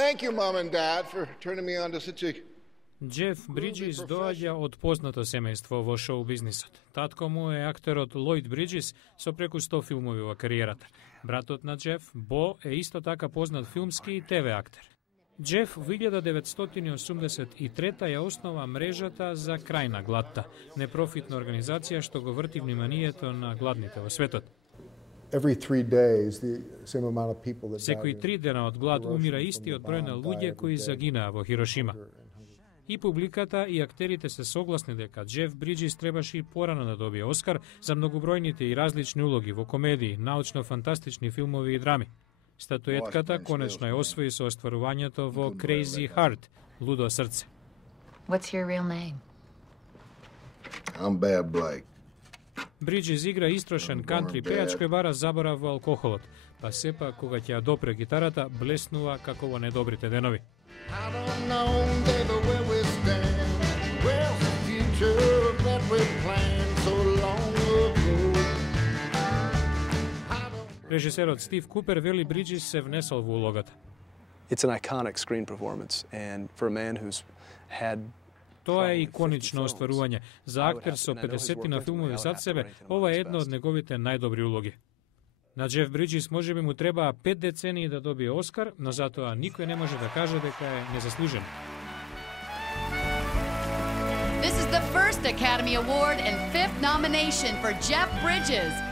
Thank you, Mom and Dad, for turning me on to such a... Jeff Bridges doaѓa од познато семејство во шоу бизнисот. Татко му е актерот Lloyd Bridges со преку 100 филмови во кариерата. Братот на Джеф, Бо, е исто така познат филмски и ТВ актер. Джеф во 1983 ја основа мрежата за крај на гладта, непрофитна организација што го врти вниманието на гладните во светот. Секои 3 дена од глад умира истиот број на луѓе кои загинаа во Хирошима. И публиката и актерите се согласни дека Джеф Бриджис требаше и порано да добие Оскар за многобројните и различни улоги во комедии, научно-фантастични филмови и драми. Статуетката конечно ја освои со остварувањето во Crazy Heart, Лудо срце. What's your real name? I'm Bad Blake. Бриджис игра истрошен кантри пејач кој бара заборав во алкохолот, па сепак кога ќе ја допре гитарата, блеснува како во недобрите денови. Режисерот Стив Купер вели Бриджис се внесол во улогата. It's an iconic screen performance and for a man who's had Тоа е иконично остварување. За актер со 50 филмови зад себе, ова е една од неговите најдобри улоги. На Джеф Бриджис можеби му требаа 5 децении да добие Оскар, но затоа никој не може да каже дека е незаслужен. This is the first Academy Award and 5th nomination for Jeff Bridges.